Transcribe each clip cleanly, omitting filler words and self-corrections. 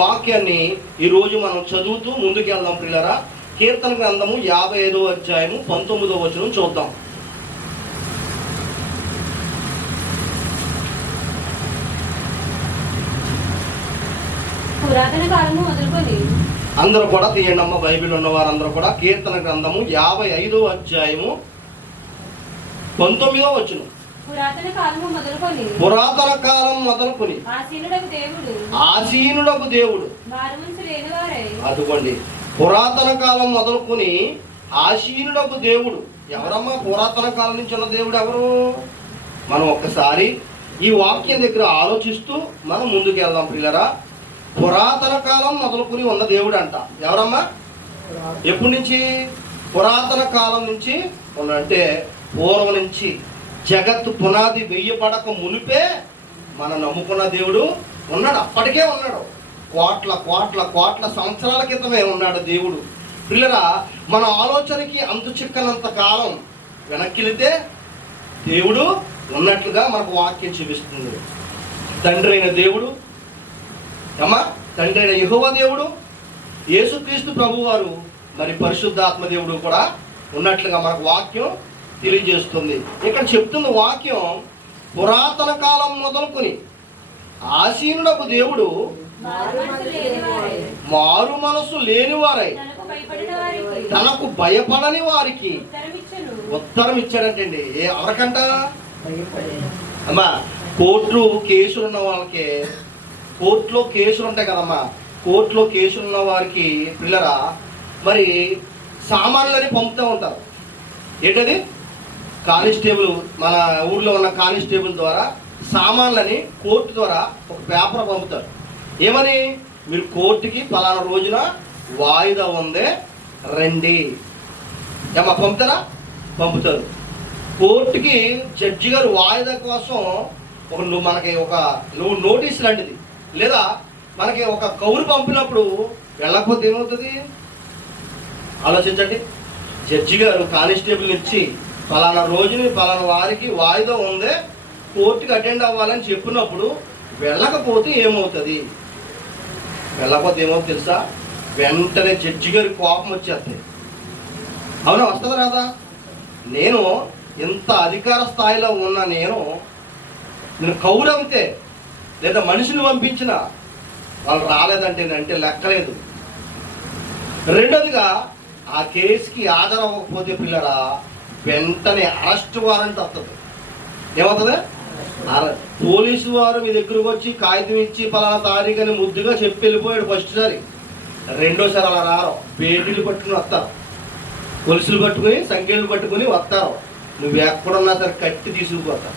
వాక్యాన్ని ఈరోజు మనం చదువుతూ ముందుకు వెళ్దాం ప్రియులారా. కీర్తన గ్రంథము 55వ అధ్యాయము 19వ వచనం చూద్దాం. పురాతన కాలము మొదలుకొని అందరూ కూడా తీయండి అమ్మ, బైబిల్ ఉన్న వారందరూ కూడా. కీర్తన గ్రంథము 55వ అధ్యాయము 19వ వచనం. పురాతన కాలము మొదలుకొని పురాతన కాలం మొదలుకొని ఆసీనుడకు దేవుడు అదుకోండి. పురాతన కాలం మొదలుకొని ఆసీనుడకు దేవుడు ఎవరమ్మా? పురాతన కాలం నుంచి ఉన్న దేవుడు ఎవరు? మనం ఒక్కసారి ఈ వాక్యం దగ్గర ఆలోచిస్తూ మనం ముందుకు వెళ్దాం ప్రియులరా. పురాతన కాలం మొదలుకొని ఉన్న దేవుడు అంట. ఎవరమ్మా? ఎప్పటి నుంచి? పురాతన కాలం నుంచి అంటే పూర్వం నుంచి, జగత్తు పునాది వెయ్యబడక మునిపే మనం నమ్ముకున్న దేవుడు ఉన్నాడు. అప్పటికే ఉన్నాడు. కోట్ల కోట్ల కోట్ల సంవత్సరాల క్రితమే ఉన్నాడు దేవుడు. పిల్లరా, మన ఆలోచనకి అంతు చిక్కనంత కాలం వెనక్కిలితే దేవుడు ఉన్నట్లుగా మనకు వాక్యం చూపిస్తుంది. తండ్రి అయిన దేవుడు అమ్మా, తండ్రి అయిన యెహోవా దేవుడు, యేసుక్రీస్తు ప్రభువారు, మరి పరిశుద్ధాత్మ దేవుడు కూడా ఉన్నట్లుగా మనకు వాక్యం తెలియజేస్తుంది. ఇక్కడ చెప్తున్న వాక్యం పురాతన కాలం మొదలుకొని ఆసీనుడకు దేవుడు మారు మనసు లేని వారై తనకు భయపడని వారికి ఉత్తరం ఇచ్చాడంటండి. ఎవరికంట? అమ్మా, కోర్టులో కేసులు ఉన్న వాళ్ళకి, కోర్టులో కేసులు ఉంటాయి కదమ్మా, కోర్టులో కేసులు ఉన్న వారికి పిల్లరా మరి సామాన్లని పంపుతూ ఉంటారు. ఏంటది? కానిస్టేబుల్, మన ఊర్లో ఉన్న కానిస్టేబుల్ ద్వారా సామాన్లని కోర్టు ద్వారా ఒక పేపర్ పంపుతారు. ఏమని? మీరు కోర్టుకి పలానా రోజున వాయిదా ఉందే రండి. ఏమా పంపుతారా? పంపుతారు. కోర్టుకి జడ్జి గారు వాయిదా కోసం మనకి ఒక నోటీస్ లాంటిది, లేదా మనకి ఒక కౌరు పంపినప్పుడు వెళ్ళకపోతే ఏమవుతుంది? ఆలోచించండి. జడ్జి గారు కానిస్టేబుల్ ఇచ్చి పలానా రోజుని పలానా వారికి వాయిదా ఉందే కోర్టుకి అటెండ్ అవ్వాలని చెప్పినప్పుడు వెళ్ళకపోతే ఏమవుతుంది? వెళ్ళకపోతే ఏమవుతుంది తెలుసా? వెంటనే జడ్జి గారి కోపం వచ్చేస్తుంది. అవునా? వస్తుంది రాదా? నేను ఎంత అధికార స్థాయిలో ఉన్నా నేను కౌరవితే లేదా మనుషులు పంపించిన వాళ్ళు రాలేదంటే లెక్కలేదు. రెండోదిగా ఆ కేసుకి హాజరవ్వకపోతే పిల్లరా వెంటనే అరెస్ట్ వారెంట్ వస్తుంది. ఏమవుతుంది? పోలీసు వారు మీ దగ్గరకు వచ్చి కాగితం ఇచ్చి పలానా తారీఖు అని ముద్దుగా చెప్పి వెళ్ళిపోయాడు ఫస్ట్ సారి. రెండోసారి అలా రారు. పేటీలు పట్టుకుని వస్తారు, గొలుసులు పట్టుకుని సంఖ్యలు పట్టుకుని వస్తారు. నువ్వు ఎక్కడున్నా సరే కట్టి తీసుకుపోతావు.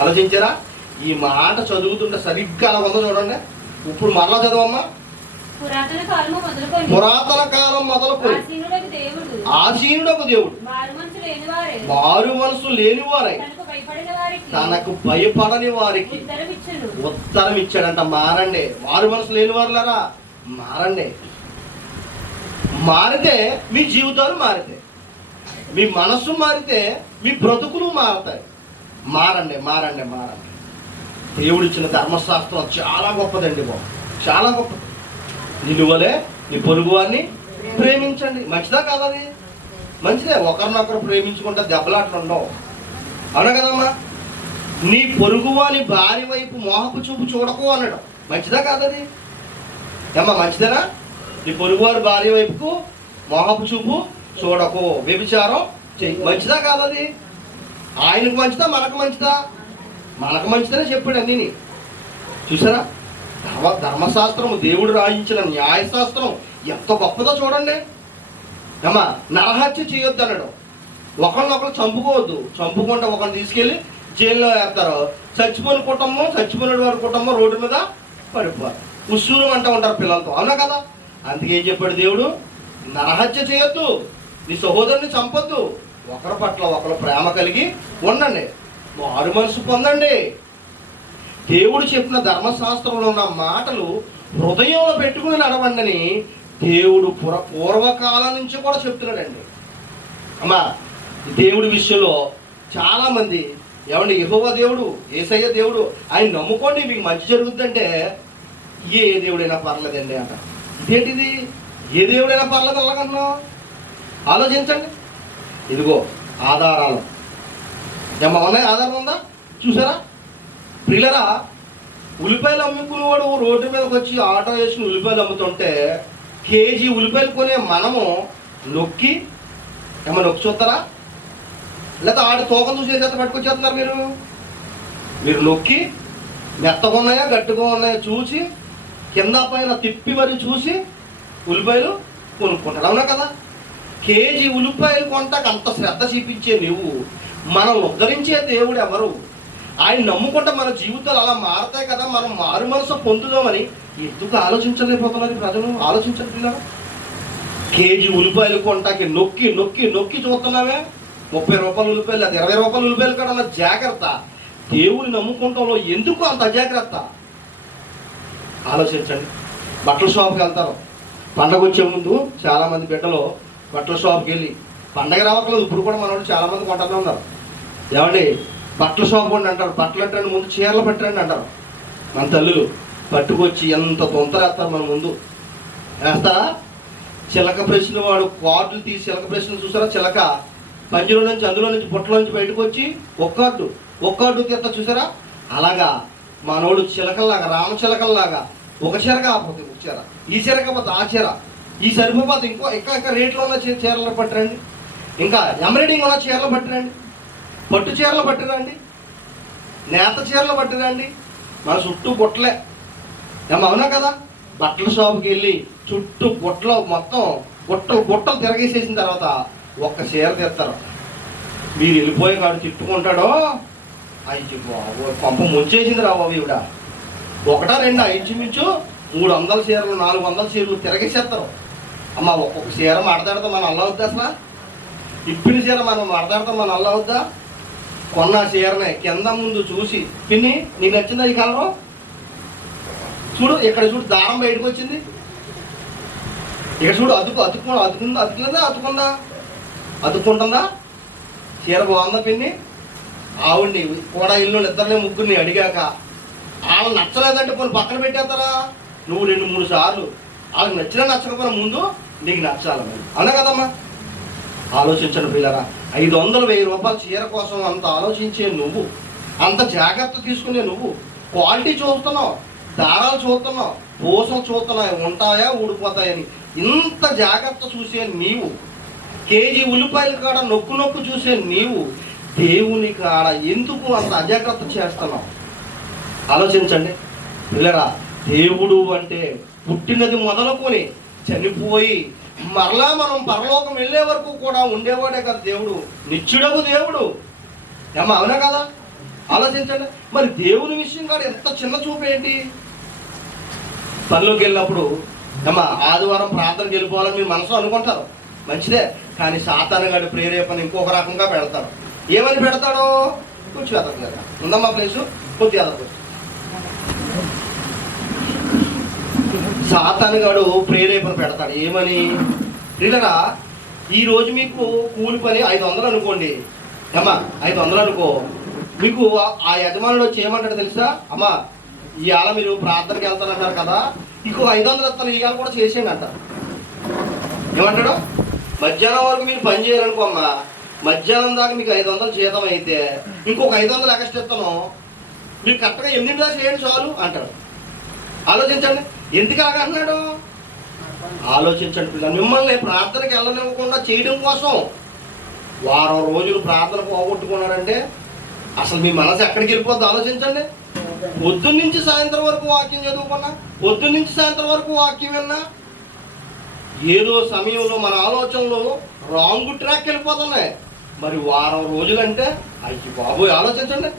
ఆలోచించారా? ఈ మాట చదువుతుంటే సరిగ్గా అలా ఉందో చూడండి. ఇప్పుడు మరలా చదవమ్మా. పురాతన కాలం మొదలుకొని ఆసీనుడకు దేవుడు మారు మనసు లేని వారై తనకు భయపడని వారికి ఉత్తరం ఇచ్చాడంట. మారండి. మారు మనసు లేని వారులారా మారండి. మారితే మీ జీవితాలు మారితే, మీ మనస్సు మారితే మీ బ్రతుకులు మారుతాయి. మారండి, మారండి, మారండి. దేవుడు ఇచ్చిన ధర్మశాస్త్రం చాలా గొప్పదండి బాబు, చాలా గొప్పది. నిలువలే నీ పొరుగు వారిని ప్రేమించండి. మంచిదా కాదది? మంచిదే. ఒకరినొకరు ప్రేమించుకుంటే దెబ్బలాట్లు ఉండవు. అవునా కదమ్మా? నీ పొరుగు వాని భార్య వైపు మోహపు చూపు చూడకు అనడం మంచిదా కాదది? ఏమ్మా మంచిదేనా? నీ పొరుగు వారి భార్య వైపుకు మోహపు చూపు చూడకు, వ్యభిచారం చెయ్యి. మంచిదా కాదది? ఆయనకు మంచిదా మనకు మంచిదా? మనకు మంచిదనే చెప్పాడు అన్నీ. చూసారా? ధర్మశాస్త్రము, దేవుడు రాయించిన న్యాయశాస్త్రం ఎంత గొప్పదో చూడండి. అమ్మా, నరహత్య చేయొద్దు అన్నాడు. ఒకరినొకరు చంపుకోవద్దు. చంపుకుంటే ఒకరిని తీసుకెళ్ళి జైల్లో వేస్తారు. చచ్చిపోయిన కుటుంబం, చచ్చిపోయిన వారి కుటుంబం రోడ్డు మీద పడిపోరు. ఉస్సూరు అంటూ ఉంటారు పిల్లలతో. అవునా కదా? అందుకే ఏం చెప్పాడు దేవుడు? నరహత్య చేయొద్దు, నీ సహోదరుని చంపొద్దు, ఒకరి పట్ల ఒకరు ప్రేమ కలిగి ఉండండి, మారు మనసు పొందండి. దేవుడు చెప్పిన ధర్మశాస్త్రంలో ఉన్న మాటలు హృదయంలో పెట్టుకుని నడవండి దేవుడు పూర్వకాలం నుంచి కూడా చెప్తున్నాడండి. అమ్మా, దేవుడి విషయంలో చాలా మంది ఏమండి యెహోవా దేవుడు, యేసయ్య దేవుడు, ఆయన నమ్ముకోండి మీకు మంచి జరుగుతుందంటే ఏ దేవుడైనా పర్లేదండి అంట. ఇదేంటిది? ఏ దేవుడైనా పర్లేదు అలాగన్నావు? ఆలోచించండి. ఇదిగో ఆధారాలు ఏమన్నా ఉన్నాయి? ఆధారం ఉందా? చూసారా ప్రియులరా? ఉల్లిపాయలు అమ్ముకునేవాడు రోడ్డు మీదకి వచ్చి ఆటో వేసుకుని ఉల్లిపాయలు అమ్ముతుంటే కేజీ ఉల్లిపాయలు కొనే మనము నొక్కి ఏమన్నా నొక్కి చూస్తారా? లేదా ఆడి తోకలు చూసి చేత పట్టుకొచ్చేస్తున్నారు మీరు నొక్కి మెత్తగా ఉన్నాయా గట్టిగా ఉన్నాయా చూసి కింద పైన తిప్పి మరి చూసి ఉల్లిపాయలు కొనుక్కుంటాడు. అవునా కదా? కేజీ ఉల్లిపాయలు కొంటాక అంత శ్రద్ధ చూపించే నువ్వు మనం ఉద్ధరించే దేవుడు ఎవరు? ఆయన నమ్ముకుంటే మన జీవితాలు అలా మారతాయి కదా, మనం మారు మనసు పొందుదామని ఎందుకు ఆలోచించలేకపోతున్నారు ప్రజలు? ఆలోచించట్లేదా? కేజీ ఉల్లిపాయలు కొంటాకి నొక్కి నొక్కి నొక్కి చూస్తున్నావే. 30 రూపాయల ఉల్లిపాయలు లేదా 20 రూపాయల ఉల్లిపాయలు కన్నా జాగ్రత్త. దేవుని నమ్ముకుంటాలో ఎందుకు అంత అజాగ్రత్త? ఆలోచించండి. బట్టల షాప్కి వెళ్తారు. పండగ వచ్చే ముందు చాలామంది బిడ్డలు బట్టల షాప్కి వెళ్ళి, పండగ రావట్లేదు ఇప్పుడు కూడా మనోడు చాలామంది కొంటూనే ఉన్నారు. ఏమండి బట్టల షాప్ అని అంటారు. బట్టలు అంటే ముందు చీరలు పెట్టండి అంటారు. మన తల్లులు పట్టుకొచ్చి ఎంత తొంతరేస్తారు మన ముందు. వేస్తారా? చిలక ప్రశ్న వాడు కార్డులు తీసి చిలక ప్రశ్నలు చూసారా? చిలక పంజులో నుంచి అందులో నుంచి బుట్టలో నుంచి బయటకు వచ్చి ఒక్క కార్డు తీస్తా చూసారా? అలాగా మనోడు చిలకల్లాగా రామచిలకల్లాగా ఒక చీర కాకపోతే ఒక చీర, ఈ చీర కాకపోతే ఆ చీర, ఈ సరిపోతే ఇంకా రేట్లో ఉన్న చీరలు పట్టరండి, ఇంకా ఎంబ్రాయిడింగ్ ఉన్న చీరలు పట్టరండి, పట్టు చీరలు పట్టిరండి, నేత చీరలు పట్టిరండి. మన చుట్టూ బుట్టలే. అవునా కదా? బట్టల షాపుకి వెళ్ళి చుట్టూ బుట్టలు మొత్తం బుట్టలు తిరగేసేసిన తర్వాత ఒక్క చీర తెస్తారు. మీరు వెళ్ళిపోయే కాడు తిట్టుకుంటాడో, అయ్యి బాబు పంప ముంచేసింది రా బాబు ఈవిడ, ఒకటా రెండా ఇంచుమించు 300 చీరలు 400 చీరలు తిరగేసేస్తారు. అమ్మ ఒక్కొక్క చీర మడతాడితే మనం అల్ల వద్దా? అసలు ఇప్పిన చీర మనం మడతాడితే మనం అల్ల వద్దా? కొన్న చీరనే కింద ముందు చూసి, పిన్ని నీకు నచ్చిందా ఈ కలరు? చూడు ఇక్కడ చూడు దారం బయటకు వచ్చింది, ఇక్కడ చూడు అతుక్కుంటుందా? చీర బాగుందా పిన్ని? ఆవిడ్ని కూడా ఇల్లు ఇద్దరిని ముగ్గురిని అడిగాక వాళ్ళు నచ్చలేదంటే కొన్ని పక్కన పెట్టేస్తారా? నువ్వు 2-3 సార్లు వాళ్ళకి నచ్చినా నచ్చకపోయినా ముందు నీకు నచ్చాలని. అవునా కదమ్మా? ఆలోచించండి పిల్లరా. 500-1000 రూపాయల చీర కోసం అంత ఆలోచించే నువ్వు, అంత జాగ్రత్త తీసుకునే నువ్వు, క్వాలిటీ చూస్తున్నావు, దారాలు చూస్తున్నావు, పూసలు చూస్తున్నావు, ఉంటాయా ఊడిపోతాయని ఇంత జాగ్రత్త చూసే నీవు, కేజీ ఉల్లిపాయల కాడ నొక్కు చూసే నీవు దేవుని కాడ ఎందుకు అంత అజాగ్రత్త చేస్తున్నావు? ఆలోచించండి పిల్లరా. దేవుడు అంటే పుట్టినది మొదలుకొని చనిపోయి మరలా మనం పరలోకం వెళ్ళే వరకు కూడా ఉండేవాడే కదా దేవుడు, నిత్యుడగు దేవుడు. అవునా కదా? ఆలోచించండి. మరి దేవుని విషయం కాదు ఎంత చిన్న చూపు ఏంటి? పనిలోకి వెళ్ళినప్పుడు ఆదివారం ప్రార్థనకి వెళ్ళిపోవాలని మీరు మనసు అనుకుంటారు, మంచిదే. కానీ సాతాను గారి ప్రేరేపణ ఇంకొక రకంగా పెడతాడు. ఏమని పెడతాడో కొంచెం ఎదగలేదా? ఉందమ్మా ప్లేసు కొద్దిగా ఎదగచ్చు. సాతాను గాడు ప్రేరేపణ పెడతాడు. ఏమని? ప్రియులరా, ఈరోజు మీకు కూలి పని 500 అనుకోండి. 500 అనుకో. మీకు ఆ యజమానుడు వచ్చి ఏమంటాడు తెలుసా? అమ్మా ఇవాళ మీరు ప్రార్థనకి వెళ్తానంటారు కదా, ఇంకో 500 ఇస్తాను, ఇవాళ కూడా చేసేయండి అంటారు. ఏమంటాడు? మధ్యాహ్నం వరకు మీరు పని చేయాలనుకో అమ్మా, మధ్యాహ్నం దాకా మీకు 500 జీతం అయితే ఇంకొక 500 ఎక్స్ట్రా ఇస్తాను, మీరు కరెక్ట్గా 8 దాకా చేయండి చాలు అంటాడు. ఆలోచించండి. ఎందుకు అలాగ అన్నాడు? ఆలోచించండి పిల్లలు. మిమ్మల్ని ప్రార్థనకి వెళ్ళనివ్వకుండా చేయడం కోసం వారం రోజులు ప్రార్థన పోగొట్టుకున్నారంటే అసలు మీ మనసు ఎక్కడికి వెళ్ళిపోద్ది? ఆలోచించండి. పొద్దున్న నుంచి సాయంత్రం వరకు వాక్యం చదువుకున్నా, పొద్దున్న నుంచి సాయంత్రం వరకు వాక్యం విన్నా, ఏదో సమయంలో మన ఆలోచనలు రాంగ్ ట్రాక్ వెళ్ళిపోతున్నాయి. మరి వారం రోజులంటే అయ్యి బాబోయ్ ఆలోచించండి.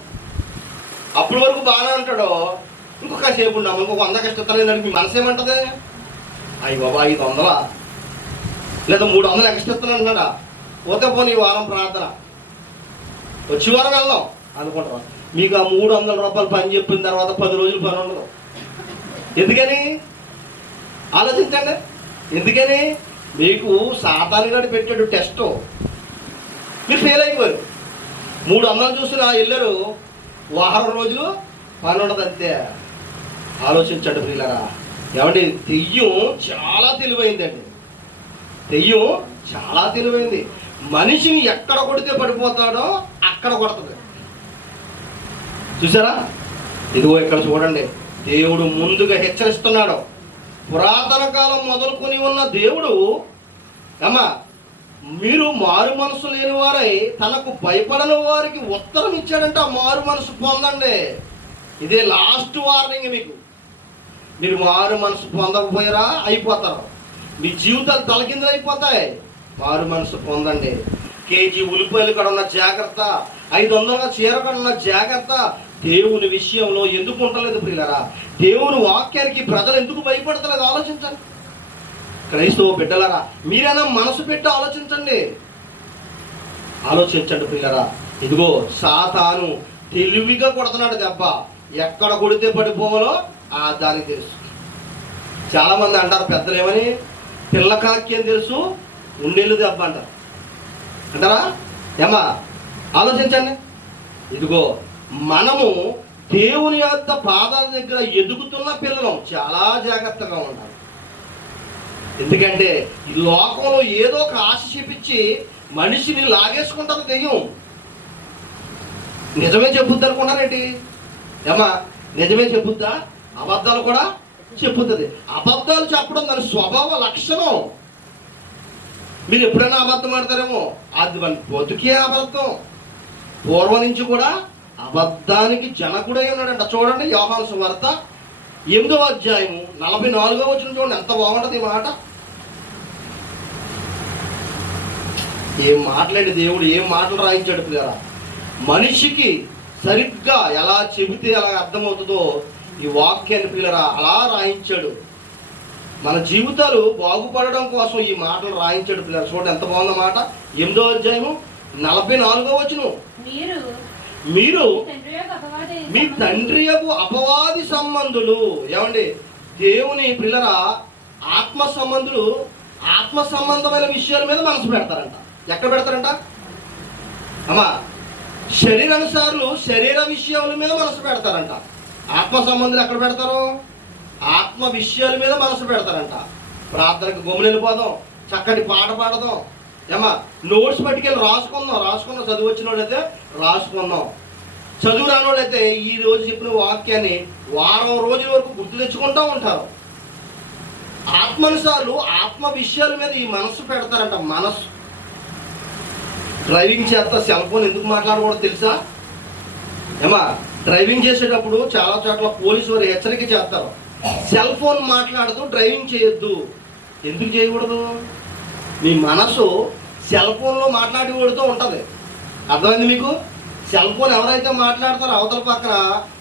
అప్పటి వరకు బాగానే అంటాడో, ఇంకొక సేపు ఉన్నాము, ఇంకొక 100 కష్టం మీ మనసు ఏమంటది? అయ్యి బాబా 500 లేదా 300 ఎక్స్ట్రా ఇస్తాను అంటున్నాడా? పోతే పోనీ ఈ వారం ప్రార్థన, వచ్చి వారం వెళ్దాం అనుకుంటారు. మీకు ఆ 300 రూపాయలు పని చెప్పిన తర్వాత 10 రోజులు పని ఉండదు. ఎందుకని? ఆలోచించండి. ఎందుకని? మీకు సాతాను గారు పెట్టాడు టెస్ట్, మీరు ఫెయిల్ అయిపోయారు. 300 చూసిన వెళ్ళారు, వారం రోజులు పని ఉండదు అంతే. ఆలోచించండి ప్రియులారా. ఏమండి, దెయ్యం చాలా తెలివైందండి. దెయ్యం చాలా తెలివైంది. మనిషిని ఎక్కడ కొడితే పడిపోతాడో అక్కడ కొడుతుంది. చూసారా? ఇదిగో ఇక్కడ చూడండి, దేవుడు ముందుగా హెచ్చరిస్తున్నాడు. పురాతన కాలం మొదలుకొని ఉన్న దేవుడు, అమ్మా మీరు మారు మనసు లేని వారై తనకు భయపడని వారికి ఉత్తరం ఇచ్చాడంటే ఆ మారు మనసు పొందండి. ఇదే లాస్ట్ వార్నింగ్ మీకు. మీరు మారు మనసు పొందకపోయారా అయిపోతారు, మీ జీవితాలు తలకిందులు అయిపోతాయి. మారు మనసు పొందండి. కేజీ ఉల్లిపాయలు కూడా ఉన్న జాగ్రత్త, 500 చీర కూడా ఉన్న జాగ్రత్త. దేవుని విషయంలో ఎందుకు ఉండలేదు ప్రియులారా? దేవుని వాక్యానికి ప్రజలు ఎందుకు భయపడతలేదు? ఆలోచించండి. క్రైస్తవ బిడ్డలారా, మీరైనా మనసు పెట్టి ఆలోచించండి. ఆలోచించండి ప్రియులారా. ఇదిగో సాతాను తెలివిగా కొడుతున్నాడు దెబ్బ. ఎక్కడ కొడితే పడిపోవాలో ఆ దానికి తెలుసు. చాలా మంది అంటారు పెద్దలు ఏమని, పిల్లకాకి అని తెలుసు, ఉండేళ్ళు దెబ్బ అంటారు. అంటారా? ఏమా ఆలోచించండి. ఇదిగో మనము దేవుని యొక్క పాదాల దగ్గర ఎదుగుతున్న పిల్లలు చాలా జాగ్రత్తగా ఉండాలి. ఎందుకంటే ఈ లోకంలో ఏదో ఒక ఆశ చూపించి మనిషిని లాగేసుకుంటారు దెయ్యం. నిజమే చెప్పుద్ది అనుకున్నారేంటి? ఏమా నిజమే చెప్పుద్దా? అబద్ధాలు కూడా చెప్పుతుంది. అబద్ధాలు చెప్పడం దాని స్వభావ లక్షణం. మీరు ఎప్పుడైనా అబద్ధం ఆడతారేమో, అది మన బతుకే అబద్ధం. పూర్వం నుంచి కూడా అబద్ధానికి జనకుడై ఉన్నాడంట. చూడండి, యోహాను సువార్త 8వ అధ్యాయము 44వ వచనం చూడండి, ఎంత బాగుంటుంది ఈ మాట. ఏం మాట్లాడి దేవుడు ఏం మాటలు రాయించాడు కదా. మనిషికి సరిగ్గా ఎలా చెబితే అలా అర్థమవుతుందో ఈ వాక్యాన్ని పిల్లరా అలా రాయించాడు. మన జీవితాలు బాగుపడడం కోసం ఈ మాటలు రాయించాడు పిల్లలు. చూడండి ఎంత బాగుంది మాట. 8వ అధ్యాయము 44వ వచనం, మీరు మీ తండ్రి యొక్క అపవాది సంబంధులు. ఏమండి, దేవుని పిల్లరా ఆత్మ సంబంధులు ఆత్మ సంబంధమైన విషయాల మీద మనసు పెడతారంట. ఎక్కడ పెడతారంట అమ్మా? శరీరానుసారులు శరీర విషయాల మీద మనసు పెడతారంట. ఆత్మ సంబంధులు ఎక్కడ పెడతారు? ఆత్మ విషయాల మీద మనసు పెడతారంట. ప్రార్థనకు గమ్మున వెళ్ళిపోదాం, చక్కటి పాట పాడదాం, ఏమా నోట్స్ పట్టుకెళ్ళి రాసుకుందాం. చదువు వచ్చిన వాళ్ళైతే రాసుకుందాం, చదువు రాని వాళ్ళైతే ఈ రోజు చెప్పిన వాక్యాన్ని వారం రోజుల వరకు గుర్తు తెచ్చుకుంటూ ఉంటారు. ఆత్మనుసారులు ఆత్మ విషయాల మీద ఈ మనసు పెడతారంట. మనసు. డ్రైవింగ్ చేస్తా సెల్ ఫోన్ ఎందుకు మాట్లాడకూడదు తెలుసా? ఏమా డ్రైవింగ్ చేసేటప్పుడు చాలా చోట్ల పోలీసు వారు హెచ్చరిక చేస్తారు, సెల్ ఫోన్ మాట్లాడుతూ డ్రైవింగ్ చేయొద్దు. ఎందుకు చేయకూడదు? మీ మనసు సెల్ ఫోన్లో మాట్లాడకూడదు ఉంటుంది. అర్థమైంది మీకు? సెల్ ఫోన్ ఎవరైతే మాట్లాడతారో అవతల పక్కన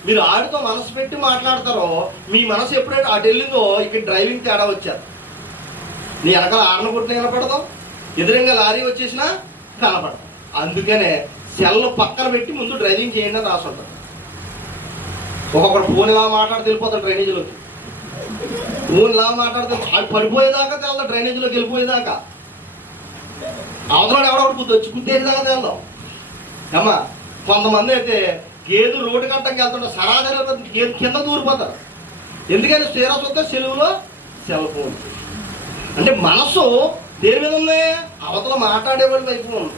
మీరు ఆడితో మనసు పెట్టి మాట్లాడతారో మీ మనసు ఎప్పుడైతే అటు వెళ్ళిందో ఇక్కడ డ్రైవింగ్ తేడా వచ్చారు. నీ వెనకాల ఆరణ కొట్టిన కనపడదు, ఎదురుగా లారీ వచ్చేసినా కనపడదు. అందుకనే సెల్ పక్కన పెట్టి ముందు డ్రైవింగ్ చేయండి అని రాసి ఉంటారు. ఒక్కొక్కడు ఫోన్ ఇలా మాట్లాడితే వెళ్ళిపోతాడు డ్రైనేజీలోకి. ఫోన్ ఇలా మాట్లాడితే పడిపోయేదాకా తెల్దాం, డ్రైనేజీలోకి వెళ్ళిపోయేదాకా. అవతల ఎవడొకటి వచ్చి గుద్దేదాకా తెల్దాం. అమ్మా కొంతమంది అయితే గేదె రోడ్డు కట్టంకి వెళ్తుంటే సరాసరి గేదె కింద దూరిపోతారు. ఎందుకని తీరా చూస్తే సెలవులో సెల్ ఫోన్. అంటే మనసు దేని మీద ఉంది? అవతల మాట్లాడేవాడి వైపు ఉంది.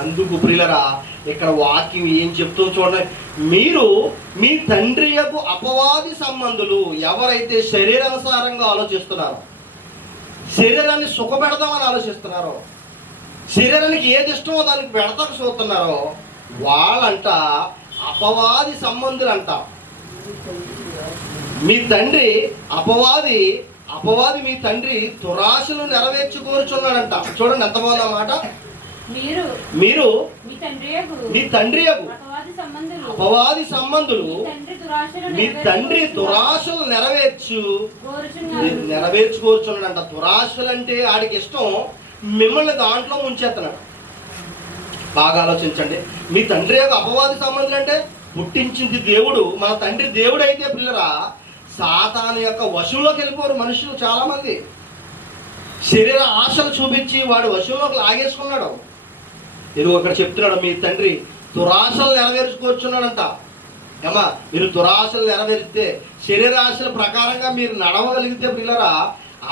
అందుకు ప్రియులరా ఇక్కడ వాక్యం ఏం చెప్తూ చూడండి, మీరు మీ తండ్రి యొక్క అపవాది సంబంధులు. ఎవరైతే శరీరానుసారంగా ఆలోచిస్తున్నారో, శరీరాన్ని సుఖపెడదామని ఆలోచిస్తున్నారో, శరీరానికి ఏది ఇష్టమో దానికి పెడతాకు చూస్తున్నారో వాళ్ళంట అపవాది సంబంధులంట. మీ తండ్రి అపవాది మీ తండ్రి దురాశలు నెరవేర్చుకోరుచున్నాడంట. చూడండి ఎంత బాగుంది మాట. మీరు మీ తండ్రి అపవాది సంబంధులు మీ తండ్రి దురాశలు నెరవేర్చుకోరుచున్నాడంట. దురాశలు అంటే ఆడికి ఇష్టం, మిమ్మల్ని దాంట్లో ముంచేస్తున్నాడు. బాగా ఆలోచించండి. మీ తండ్రి యొక్క అపవాది సంబంధులు అంటే పుట్టించింది దేవుడు. మన తండ్రి దేవుడు అయితే పిల్లరా సాతాను యొక్క వశంలోకి వెళ్ళిపోరు మనుషులు. చాలా మంది శరీర ఆశలు చూపించి వాడు వశంలోకి లాగేసుకున్నాడు. నేను అక్కడ చెప్తున్నాడు, మీ తండ్రి దురాశలు నెరవేర్చుకొచ్చున్నాడంట. ఏమా మీరు దురాశలు నెరవేరితే శరీరాశల ప్రకారంగా మీరు నడవగలిగితే పిల్లరా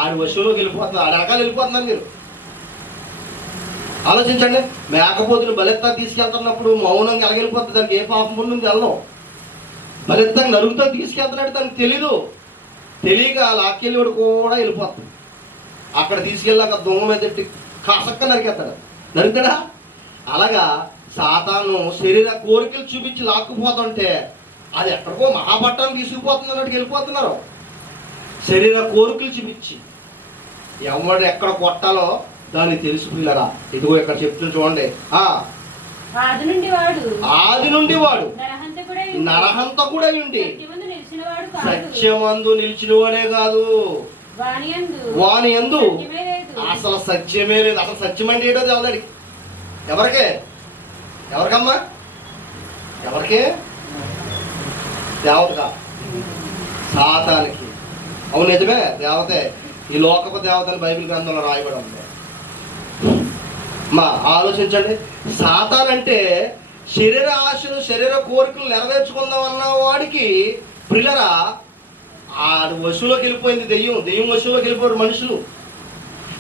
ఆడి వశంలోకి వెళ్ళిపోతున్నారు, ఆడి వెనకాల వెళ్ళిపోతున్నారు మీరు. ఆలోచించండి, మేకపోతులు బలెత్తా తీసుకెళ్తున్నప్పుడు మౌనంగా ఎలాగెళ్ళిపోతుంది, దానికి ఏ పాపం ముందు వెళ్ళం. బలెత్తంగా నరుగుతో తీసుకెళ్తున్నట్టు దానికి తెలీదు, తెలియక లాక్కెళ్ళివాడు కూడా వెళ్ళిపోతుంది. అక్కడ తీసుకెళ్ళాక దొంగ మీద పెట్టి కాసక్క నరికేస్తాడు, నరుకుతాడా? అలాగా సాతాను శరీర కోరికలు చూపించి లాక్కుపోతుంటే అది ఎక్కడికో మహాపట్టాన్ని తీసుకుపోతుంది అన్నట్టుకు వెళ్ళిపోతున్నారు. శరీర కోరికలు చూపించి ఎవడు ఎక్కడ కొట్టాలో దాన్ని తెలుసు పిల్లరా. ఇదిగో ఇక్కడ చెప్తుంది చూడండి. ఆది నుండి వాడు నరహంతకుడై ఉండి సత్యమందు నిలిచినవాడే కాదు, వాని యందు అసలు సత్యమే లేదు. అసలు సత్యం అంటే ఏంటో తెలదాడి. ఎవరికమ్మా? ఎవరికే? దేవతగా? సాతానికి. అవును, నిజమే, దేవతే. ఈ లోకపు దేవతని బైబిల్ గ్రంథంలో రాయబడి ఉంది. మా ఆలోచించండి, సాతాన్ అంటే శరీర ఆశలు శరీర కోరికలు నెరవేర్చుకుందాం అన్న వాడికి ప్రియులరా ఆ వశువులోకి వెళ్ళిపోయింది దెయ్యం. దెయ్యం వశువులోకి వెళ్ళిపోయారు మనుషులు.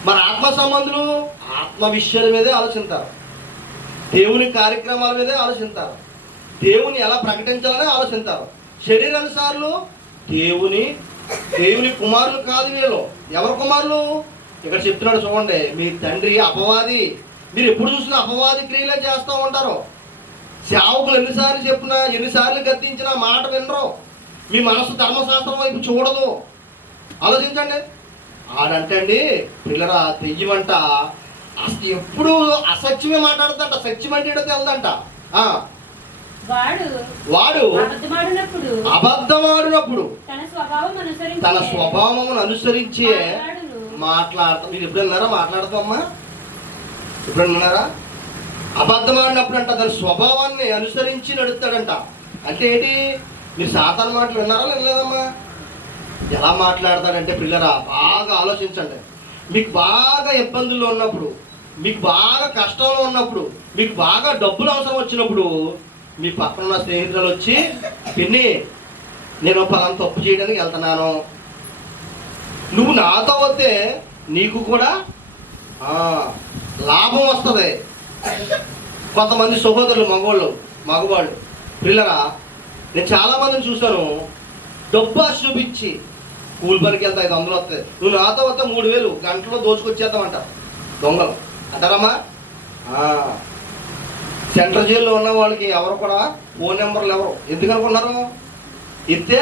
మరి ఆత్మ సంబంధులు ఆత్మ విషయాల మీదే ఆలోచిస్తారు, దేవుని కార్యక్రమాల మీదే ఆలోచిస్తారు, దేవుని ఎలా ప్రకటించాలని ఆలోచిస్తారు. శరీరానుసారులు దేవుని కుమారులు కాదు వీళ్ళు. ఎవరు కుమారులు? ఇక్కడ చెప్తున్నాడు చూడండి, మీ తండ్రి అపవాది. మీరు ఎప్పుడు చూసినా అపవాది క్రియలే చేస్తూ ఉంటారు. సేవకులు ఎన్నిసార్లు చెప్పినా ఎన్నిసార్లు గద్దించినా మాట వినరు. మీ మనసు ధర్మశాస్త్రం వైపు చూడదు. ఆలోచించండి. ఆడంటండి పిల్లరా తెయ్యమంట అసలు ఎప్పుడు అసత్యమే మాట్లాడుతుంట. సత్యం అంటే ఏడో తెలదంట. వాడు అబద్ధమాడినప్పుడు తన స్వభావమును అనుసరించి మాట్లాడతాం. మీరు ఎప్పుడన్నారా మాట్లాడతామా? ఎప్పుడన్నారా? అబద్ధమాడినప్పుడు అంట తన స్వభావాన్ని అనుసరించి నడుస్తాడంట. అంటే ఏంటి? మీరు సాతాను మాటలు విన్నారా వినలేదమ్మా? ఎలా మాట్లాడతాడంటే పిల్లరా బాగా ఆలోచించండి. మీకు బాగా ఇబ్బందుల్లో ఉన్నప్పుడు, మీకు బాగా కష్టంలో ఉన్నప్పుడు, మీకు బాగా డబ్బులు అవసరం వచ్చినప్పుడు మీ పక్కన ఉన్న స్నేహితులు వచ్చి, పిన్ని నేను పలానా తప్పు చేయడానికి వెళ్తున్నాను, నువ్వు నాతో వస్తే నీకు కూడా లాభం వస్తుంది. కొంతమంది సహోదరులు మగవాళ్ళు పిల్లరా నేను చాలా మందిని చూశాను, డబ్బు చూపించి కూలి పనికి వెళ్తా 500 వస్తాయి, నువ్వు నాతో వస్తే 3000 గంటలో దోచుకొచ్చేద్దామంట దొంగలు అంటారమ్మా. సెంట్రల్ జైల్లో ఉన్న వాళ్ళకి ఎవరు కూడా ఫోన్ నెంబర్లు ఎవరు ఎందుకు అనుకున్నారు? ఇస్తే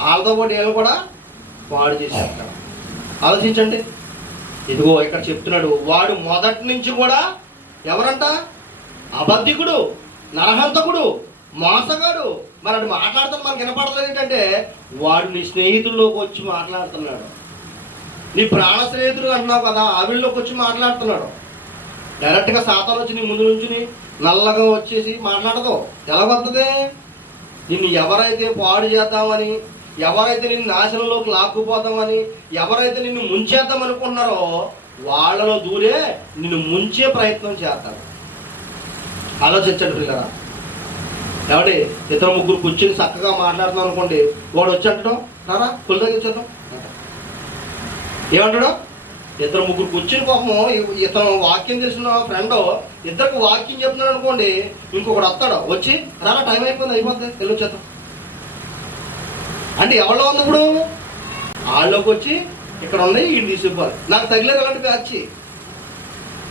వాళ్ళతో పాటు వీళ్ళు కూడా పాడు చేసేస్తారు. ఆలోచించండి. ఇదిగో ఇక్కడ చెప్తున్నాడు, వాడు మొదటి నుంచి కూడా ఎవరంట? అబద్ధికుడు, నరహంతకుడు, మోసగాడు. మరి అది మాట్లాడుతాను మనకు వినపడలేదు. ఏంటంటే వాడు నీ స్నేహితుల్లోకి వచ్చి మాట్లాడుతున్నాడు. నీ ప్రాణ స్నేహితుడు అంటున్నావు కదా, ఆవిళ్ళలోకి వచ్చి మాట్లాడుతున్నాడు. డైరెక్ట్గా సాతాను వచ్చి నీ ముందు నుంచి నల్లగా వచ్చేసి మాట్లాడదు. ఎలా వస్తుంది? నిన్ను ఎవరైతే పాడు చేద్దామని, ఎవరైతే నిన్ను నాశనంలోకి లాక్కుపోతామని, ఎవరైతే నిన్ను ముంచేద్దాం అనుకున్నారో వాళ్ళలో దూరే నిన్ను ముంచే ప్రయత్నం చేస్తారు. ఆలోచించండి పిల్లరా. ఎవడి 2-3 కూర్చొని చక్కగా మాట్లాడుతున్నాం అనుకోండి, వాడు వచ్చి అంటాడు రారా పుల్ దగ్గర వచ్చేద్దాం ఏమంటాడు? 2-3 కూర్చొని పాపము ఇతను వాక్యం తెలిసిన ఫ్రెండ్ ఇద్దరికి వాక్యం చెప్తున్నాడు అనుకోండి, ఇంకొకడు వస్తాడు వచ్చి రారా టైం అయిపోద్ది వెళ్ళి వచ్చేద్దాం అంటే ఎవరిలో ఉంది ఇప్పుడు? వాళ్ళలోకి వచ్చి ఇక్కడ ఉన్నాయి వీళ్ళు తీసిపోవాలి. నాకు తగిలేదు అలాంటి బ్యాచ్,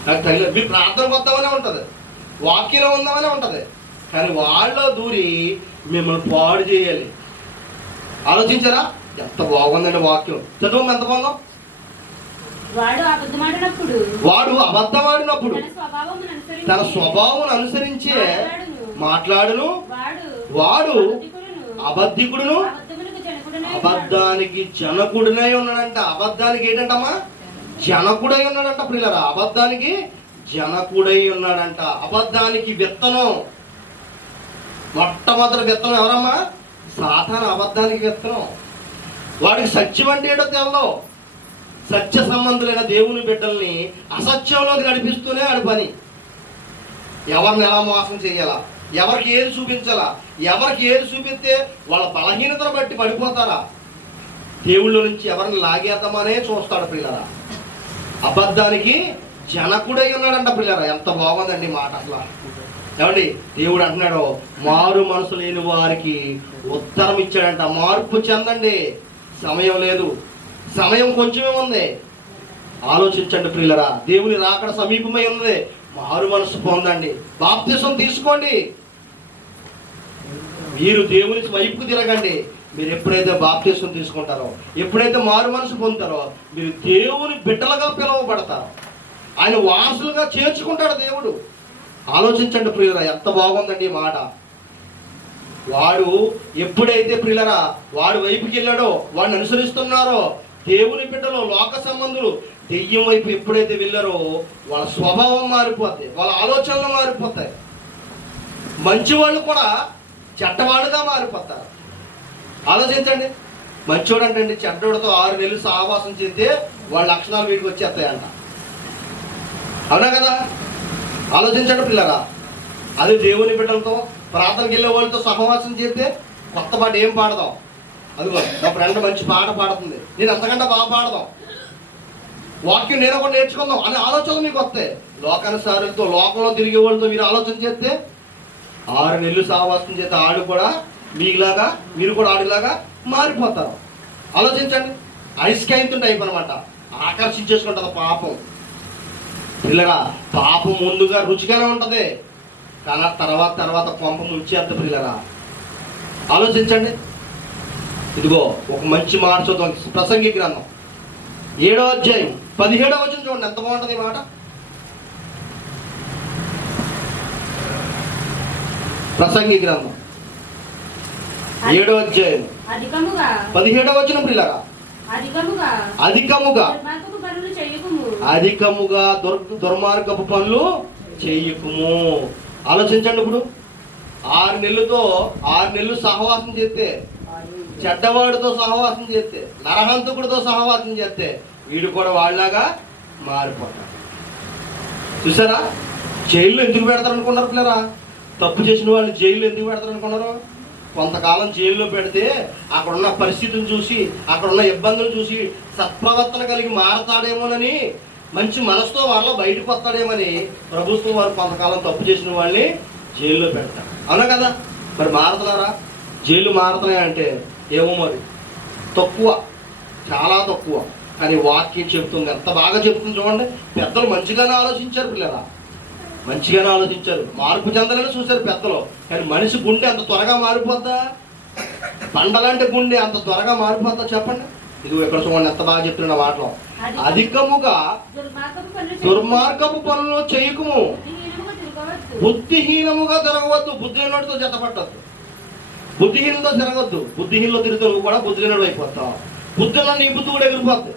నాకు తగిలేదు. మీ ప్రార్థనకు వద్దామనే ఉంటుంది, వాక్యంలో ఉందామనే ఉంటుంది, కానీ వాళ్ళలో దూరి మిమ్మల్ని పాడు చేయాలి. ఆలోచించారా? ఎంత బాగుందండి వాక్యం. చదువు ఎంత బాగుందో. వాడు అబద్ధమాడినప్పుడు తన స్వభావం అనుసరించి మాట్లాడును, వాడు అబద్ధికుడును అబద్ధానికి జనకుడినై ఉన్నాడంట. అబద్ధానికి ఏంటంటమ్మా? జనకుడై ఉన్నాడంట ప్రియులరా. అబద్ధానికి జనకుడై ఉన్నాడంట. అబద్ధానికి విత్తనం, మొట్టమొదటి విత్తనం ఎవరమ్మా? సాతాను. అబద్ధానికి విత్తనం. వాడికి సత్యం అంటే ఏంటో తెలదు. సత్య సంబంధులైన దేవుని బిడ్డల్ని అసత్యంలోకి నడిపిస్తూనే ఆడి పని. ఎవరిని ఎలా మోసం చేయాలా, ఎవరికి ఏది చూపించాలా? ఎవరికి ఏది చూపిస్తే వాళ్ళ బలహీనతను బట్టి పడిపోతారా? దేవుళ్ళ నుంచి ఎవరిని లాగేద్దామనే చూస్తాడు పిల్లరా. అబద్ధానికి జనకుడై ఉన్నాడంట పిల్లరా. ఎంత బాగుందండి మాట అసలు. ఏమండి, దేవుడు అంటున్నాడు మారు మనసు లేని వారికి ఉత్తరం ఇచ్చాడంట. మార్పు చెందండి, సమయం లేదు, సమయం కొంచెమే ఉంది. ఆలోచించండి ప్రియులరా, దేవుని రాకడ సమీపమై ఉన్నది. మారు మనసు పొందండి, బాప్తిసం తీసుకోండి, మీరు దేవుని వైపుకు తిరగండి. మీరు ఎప్పుడైతే బాప్తిసం తీసుకుంటారో, ఎప్పుడైతే మారు మనసు పొందుతారో, మీరు దేవుని బిడ్డలుగా పిలువబడతారు. ఆయన వారసులుగా చేర్చుకుంటాడు దేవుడు. ఆలోచించండి ప్రియులరా, ఎంత బాగుందండి ఈ మాట. వాడు ఎప్పుడైతే ప్రియులరా వాడు వైపుకి వెళ్ళాడో, వాడిని అనుసరిస్తున్నారో, దేవుని బిడ్డలో లోక సంబంధులు దెయ్యం వైపు ఎప్పుడైతే వెళ్ళారో వాళ్ళ స్వభావం మారిపోతాయి, వాళ్ళ ఆలోచనలు మారిపోతాయి. మంచివాళ్ళు కూడా చెడ్డవాడుగా మారిపోతారు. ఆలోచించండి, మంచోడు అంటే చెడ్డోడితో 6 నెలలు సహవాసం చేస్తే వాళ్ళ లక్షణాలు వీడికి వచ్చేస్తాయంట. అవునా కదా? ఆలోచించండి పిల్లరా. అదే దేవుని బిడ్డలతో ప్రార్థనకి వెళ్ళే వాళ్ళతో సహవాసం చేస్తే కొత్త పాట ఏం పాడదాం? అదిగో నా ఫ్రెండ్ మంచి పాట పాడుతుంది, నేను అంతకంటే బాగా పాడదాం, వాక్యం నేను కూడా నేర్చుకుందాం అనే ఆలోచనలు మీకు వస్తాయి. లోకానుసారులతో, లోకంలో తిరిగే వాళ్ళతో మీరు ఆలోచన చేస్తే 6 నెలలు సహవాసం చేస్తే ఆడు కూడా మీలాగా, మీరు కూడా ఆడిలాగా మారిపోతారు. ఆలోచించండి, ఐస్కైతుంటే అయిపోనమాట, ఆకర్షించేసుకుంటుంది పాపం. పిల్లరా, పాపం ముందుగా రుచిగానే ఉంటుంది, కానీ తర్వాత కొంప ముంచేద్ద. పిల్లరా ఆలోచించండి. ఇదిగో ఒక మంచి మాట చూద్దాం, ప్రసంగి గ్రంథం 7వ అధ్యాయం 17వ వచనం చూడండి, ఎంత బాగుంటుంది ఈ మాట. ప్రసంగి గ్రంథం 7వ అధ్యాయం 17వ వచనం. పిల్లరా, అధికముగా దుర్మార్గపు పనులు చెయ్యకుము. ఆలోచించండి. ఇప్పుడు 6 నెలలు సహవాసం చేస్తే, చెడ్డవాడితో సహవాసం చేస్తే, నరహంతకుడితో సహవాసం చేస్తే వీడు కూడా వాళ్ళలాగా మారిపోతాడు. చూసారా? జైల్లో ఎందుకు పెడతారు అనుకున్నారు పిల్లరా? తప్పు చేసిన వాళ్ళని జైల్లో ఎందుకు పెడతారు అనుకున్నారు? కొంతకాలం జైల్లో పెడితే అక్కడున్న పరిస్థితిని చూసి, అక్కడున్న ఇబ్బందులు చూసి సత్ప్రవర్తన కలిగి మారతాడేమోనని, మంచి మనసుతో వాళ్ళ బయటకు వస్తాడేమని ప్రభుత్వం వారు కొంతకాలం తప్పు చేసిన వాళ్ళని జైల్లో పెడతారు. అవునా కదా? మరి మారుతున్నారా? జైలు మారుతున్నాయంటే ఏమో మరి తక్కువ, చాలా తక్కువ. కానీ వాక్యం చెప్తుంది, ఎంత బాగా చెప్తుంది చూడండి. పెద్దలు మంచిగానే ఆలోచించారు పిల్లరా, మంచిగానే ఆలోచించారు, మార్పు చెందాలని చూశారు పెద్దలు. కానీ మనిషి గుండె అంత త్వరగా మారిపోద్దా? పండలాంటి గుండె అంత త్వరగా మారిపోద్దా చెప్పండి? ఇది ఇక్కడ చూడండి, ఎంత బాగా చెప్తున్న మాటలో. అధికముగా దుర్మార్గపు పనులు చేయకుము, బుద్ధిహీనముగా తిరగవద్దు. బుద్ధిహీనుడితో జతపట్టద్దు, బుద్ధిహీనులతో తిరగద్దు. బుద్ధిహీనులో తిరిగితే నువ్వు కూడా బుద్ధిహీనుడు అయిపోతావు. బుద్ధిలో నీ బుద్ధి కూడా ఎగిరిపోద్ది.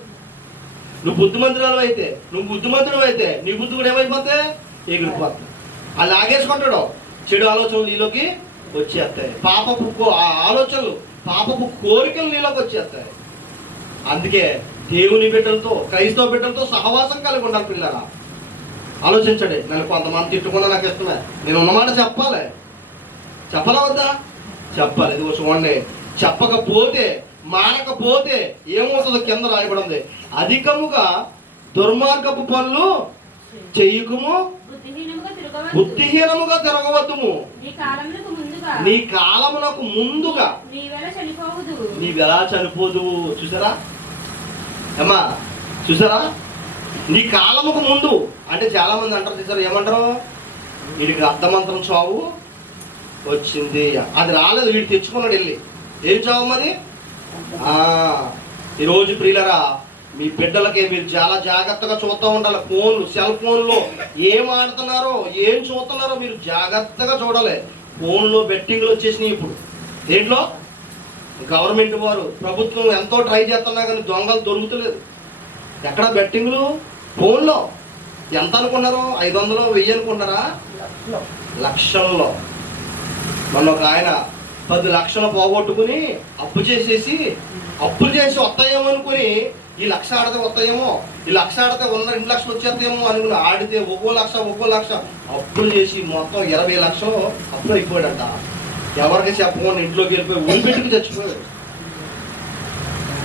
నువ్వు బుద్ధిమంతురాలు అయితే, నువ్వు బుద్ధిమంతుడు అయితే నీ బుద్ధి కూడా ఏమైపోతే ఎగిరిపోతుంది. అది ఆగేసుకుంటాడు. చెడు ఆలోచనలు నీలోకి వచ్చేస్తాయి, పాపపు ఆలోచనలు, పాపపు కోరికలు నీలోకి వచ్చేస్తాయి. అందుకే దేవుని బిడ్డలతో, క్రైస్తవ బిడ్డలతో సహవాసం కలిగి ఉండాలి పిల్లరా. ఆలోచించండి. నన్ను కొంతమంది తిట్టుకున్నా నాకు ఇష్టమే, నేను ఉన్నమాట చెప్పాలి, చెప్పాలా వద్దా? చెప్పాలి. ఇది చూడండి, చెప్పకపోతే, మానకపోతే ఏమవుతుందో కింద రాయబడింది. అధికముగా దుర్మార్గపు పనులు చెయ్యకుము, బుద్ధిహీనముగా తిరగవద్దుము. నీ కాలమునకు ముందుగా నీవెలా చనిపోదు. చూసారా అమ్మా? చూసారా? నీ కాలముకు ముందు అంటే చాలా మంది అంటారు, చూసారా ఏమంటారు? వీడికి అర్ధమంతరం చావు వచ్చింది, అది రాలేదు, వీడు తెచ్చుకున్నాడు వెళ్ళి. ఏం చావు మరి? ఈరోజు ప్రియులరా, మీ బిడ్డలకి మీరు చాలా జాగ్రత్తగా చూస్తూ ఉండాలి. ఫోన్లు, సెల్ ఫోన్లో ఏం ఆడుతున్నారో, ఏం చూస్తున్నారో మీరు జాగ్రత్తగా చూడాలి. ఫోన్లో బెట్టింగ్లు వచ్చేసినాయి ఇప్పుడు. దేంట్లో? గవర్నమెంట్ వారు, ప్రభుత్వం ఎంతో ట్రై చేస్తున్నా కానీ దొంగలు దొరుకుతలేదు. ఎక్కడ బెట్టింగ్లు? ఫోన్లో. ఎంత అనుకున్నారు? 500, 1000 అనుకున్నారా? లక్షల్లో. మొన్న ఒక ఆయన 10 లక్షలు పోగొట్టుకుని అప్పు చేసేసి అప్పులు చేసి వస్తాయేమో అనుకుని ఈ 1,00,000 ఆడితే వస్తాయేమో, ఈ 1,00,000 ఆడితే ఉన్న 2 లక్షలు వచ్చేస్తాయేమో అనుకుని ఆడితే ఒక్కో లక్ష అప్పులు చేసి మొత్తం 20 లక్షలు అప్పులు అయిపోయాడంట. ఎవరికి చెప్పకుండా ఇంట్లోకి వెళ్ళిపోయి ఒలిపెట్టుకు చచ్చిపోయాడు.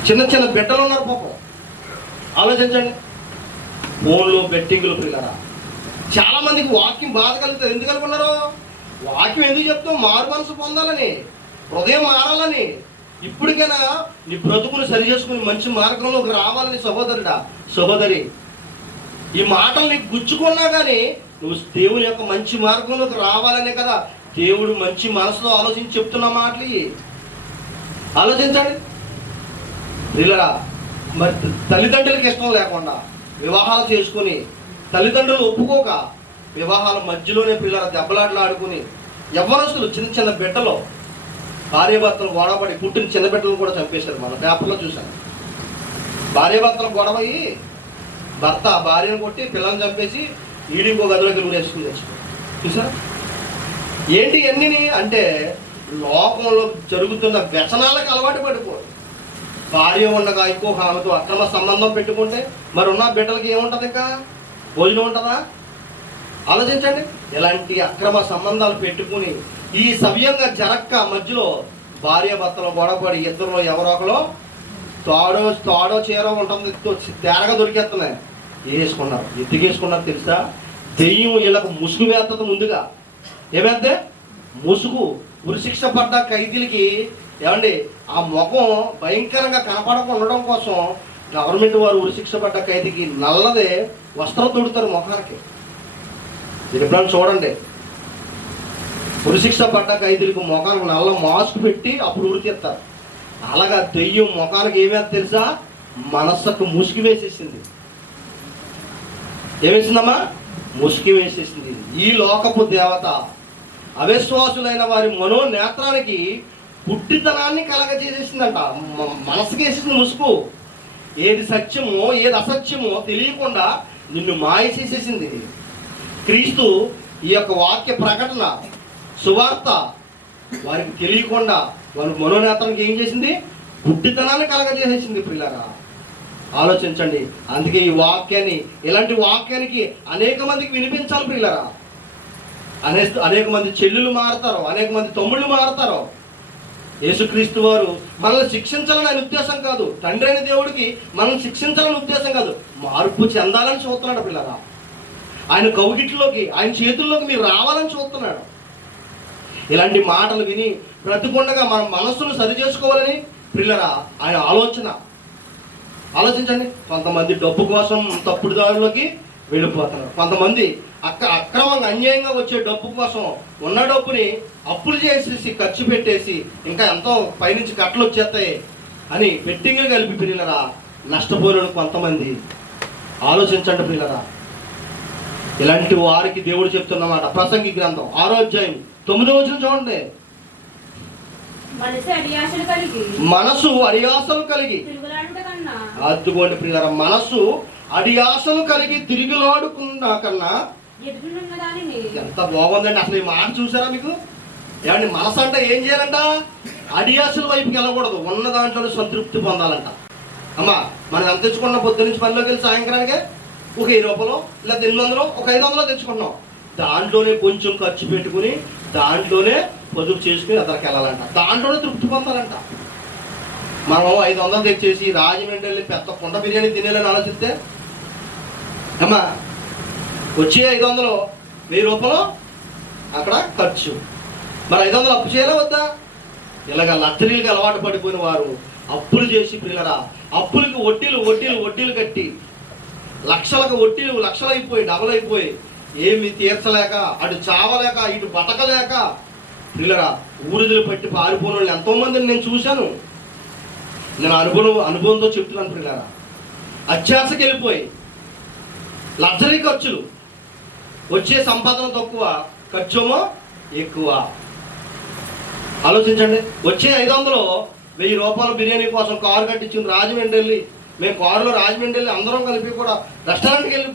చిన్న చిన్న బిడ్డలు ఉన్నారు పాపం. ఆలోచించండి. ఫోన్లు బెట్టింగులు పిల్లరా. చాలా మందికి వాక్యం బాధ కలుగుతుంది. ఎందుకు అనుకున్నారు? వాక్యం ఎందుకు చెప్తాం? మారు మనసు పొందాలని, హృదయం మారాలని, ఇప్పటికైనా నీ బ్రతుకును సరి చేసుకుని మంచి మార్గంలోకి రావాలని. సహోదరుడా, సహోదరి, ఈ మాటలు నీకు గుచ్చుకున్నా కానీ నువ్వు దేవుని యొక్క మంచి మార్గంలోకి రావాలనే కదా దేవుడు మంచి మనసులో ఆలోచించి చెప్తున్న మాటలు. ఆలోచించండి పిల్లరా. మరి తల్లిదండ్రులకి ఇష్టం లేకుండా వివాహాలు చేసుకుని, తల్లిదండ్రులు ఒప్పుకోక వివాహాల మధ్యలోనే పిల్లల దెబ్బలాటలు ఆడుకుని, యవ్వనస్తులు చిన్న చిన్న బిడ్డలు భార్యాభర్తలు గొడవపడి పుట్టిన చిన్న బిడ్డలు కూడా చంపేశారు. మన పేపర్లో చూశాను. భార్యాభర్తలు గొడవయి భర్త భార్యను కొట్టి పిల్లల్ని చంపేసి ఈడింకో గదిలోకి ఊరేసుకుని తెచ్చుకో. చూసారా? ఏంటి అన్నీ అంటే లోకంలో జరుగుతున్న వ్యసనాలకు అలవాటు పడిపోదు. భార్య ఉండగా ఇంకొక ఆమెతో అక్రమ సంబంధం పెట్టుకుంటే మరి ఉన్న బిడ్డలకి ఏముంటుంది? ఇంకా భోజనం ఉంటుందా? ఆలోచించండి. ఇలాంటి అక్రమ సంబంధాలు పెట్టుకుని ఈ సవ్యంగా జరక్క మధ్యలో భార్యాభర్తలు గొడవపడి ఇద్దరులో ఎవరో ఒకరు తాడో చీరో ఉంటుంది, తేరగా దొరికేస్తున్నాయి. వేసుకున్నారు. ఎందుకు వేసుకున్నారు తెలుసా? దెయ్యం వీళ్ళకు ముసుగు వేస్తుంది. ముందుగా ఏమైతే ముసుగు. ఉరిశిక్ష పడ్డ ఖైదీలకి ఏమండి ఆ ముఖం భయంకరంగా కనపడకుండా ఉండడం కోసం గవర్నమెంట్ వారు ఉరిశిక్ష పడ్డ ఖైదీకి నల్లదే వస్త్రం తొడుతారు ముఖానికి. ఎప్పుడైనా చూడండి. ఉరిశిక్ష పడ్డ ఖైదీలకు ముఖానికి నల్ల మాస్క్ పెట్టి అప్పుడు ఉరికిస్తారు. అలాగా దెయ్యం ముఖానికి ఏమేది తెలుసా? మనస్సుకు ముసుగు వేసేసింది. ఏమేసిందమ్మా? ముసుగు వేసేసింది. ఈ లోకపు దేవత అవిశ్వాసులైన వారి మనోనేత్రానికి పుట్టితనాన్ని కలగజేసేసిందంట. మనసుకి వేసేసింది ముసుగు. ఏది సత్యమో ఏది అసత్యమో తెలియకుండా నిన్ను మాయ చేసేసింది. క్రీస్తు ఈ యొక్క వాక్య ప్రకటన సువార్త వారికి తెలియకుండా వారి మనోనేత్రానికి ఏం చేసింది? పుట్టితనాన్ని కలగజేసేసింది. పిల్లరా ఆలోచించండి. అందుకే ఈ వాక్యాన్ని, ఇలాంటి వాక్యానికి అనేక మందికి వినిపించాలి. పిల్లరా అనేక మంది చెల్లెలు మారతారు, అనేక మంది తమ్ముళ్ళు మారతారు. యేసుక్రీస్తు వారు మనల్ని శిక్షించాలని ఆయన ఉద్దేశం కాదు. తండ్రి అయిన దేవుడికి మనల్ని శిక్షించాలని ఉద్దేశం కాదు, మార్పు చెందాలని చూస్తున్నాడు. పిల్లరా ఆయన కౌగిట్లోకి, ఆయన చేతుల్లోకి మీరు రావాలని చూస్తున్నాడు. ఇలాంటి మాటలు విని బ్రతికుండగా మన మనస్సును సరి చేసుకోవాలని పిల్లరా ఆయన ఆలోచన. ఆలోచించండి. కొంతమంది డబ్బు కోసం తప్పుడు దారిలోకి వెళ్ళిపోతున్నారు. కొంతమంది అక్రమంగా అన్యాయంగా వచ్చే డబ్బు కోసం ఉన్న డబ్బుని అప్పులు చేసేసి ఖర్చు పెట్టేసి ఇంకా ఎంతో పైనుంచి కట్టలు వచ్చేస్తాయి అని బెట్టింగ్లు కలిపి పిల్లరా నష్టపోయిన కొంతమంది. ఆలోచించండి పిల్లరా. ఇలాంటి వారికి దేవుడు చెప్తున్నమాట. ప్రసంగి గ్రంథం 6వ అధ్యాయం 9వ వచనం చూడండి. మనసు అడియాసలు కలిగి, అద్దుకోండి పిల్లరా, మనసు అడియాసలు కలిగి తిరుగులాడుకున్నా కన్నా ఎంత బాగుందండి. అసలు ఈ మాట చూసారా మీకు? ఏమండి మనసు అంటే ఏం చేయాలంట? అడియాసల వైపుకి వెళ్ళకూడదు, ఉన్న దాంట్లోనే సంతృప్తి పొందాలంట. అమ్మా మనం ఎంత తెచ్చుకున్నాం? పొద్దు నుంచి పనిలోకి వెళ్ళి సాయంత్రానికి ఒక 1000 రూపాయలు లేదా 800, ఒక 500 తెచ్చుకున్నాం. దాంట్లోనే కొంచెం ఖర్చు పెట్టుకుని దాంట్లోనే పొదుపు చేసుకుని అతనికి వెళ్ళాలంట. దాంట్లోనే తృప్తి పొందాలంట. మనం 500 తెచ్చేసి రాజమండ్రి వెళ్ళి పెద్ద కుండ బిర్యానీ తినేయాలని ఆలోచిస్తే అమ్మా వచ్చే 500, 1000 రూపాయలు అక్కడ ఖర్చు. మరి 500 అప్పు చేయాలా వద్దా? ఇలాగ లగ్జరీలకు అలవాటు పడిపోయిన వారు అప్పులు చేసి పిల్లరా అప్పులకి వడ్డీలు కట్టి లక్షలకు వడ్డీలు లక్షలైపోయి డబల్ అయిపోయి ఏమి తీర్చలేక అటు చావలేక ఇటు బతకలేక పిల్లరా ఊరిదులు పట్టి పారిపోయిన వాళ్ళు ఎంతో మందిని నేను చూశాను. నేను అనుభవంతో చెప్తున్నాను పిల్లరా. అత్యాశకి వెళ్ళిపోయి లగ్జరీ ఖర్చులు, వచ్చే సంపాదన తక్కువ, ఖర్చేమో ఎక్కువ. ఆలోచించండి. వచ్చే 500, 1000 రూపాయల బిర్యానీ కోసం కారు కట్టించింది రాజమండ్రి వెళ్ళి. మేము కారులో రాజమండ్రి వెళ్ళి అందరం కలిపి కూడా రెస్టారెంట్కి వెళ్ళి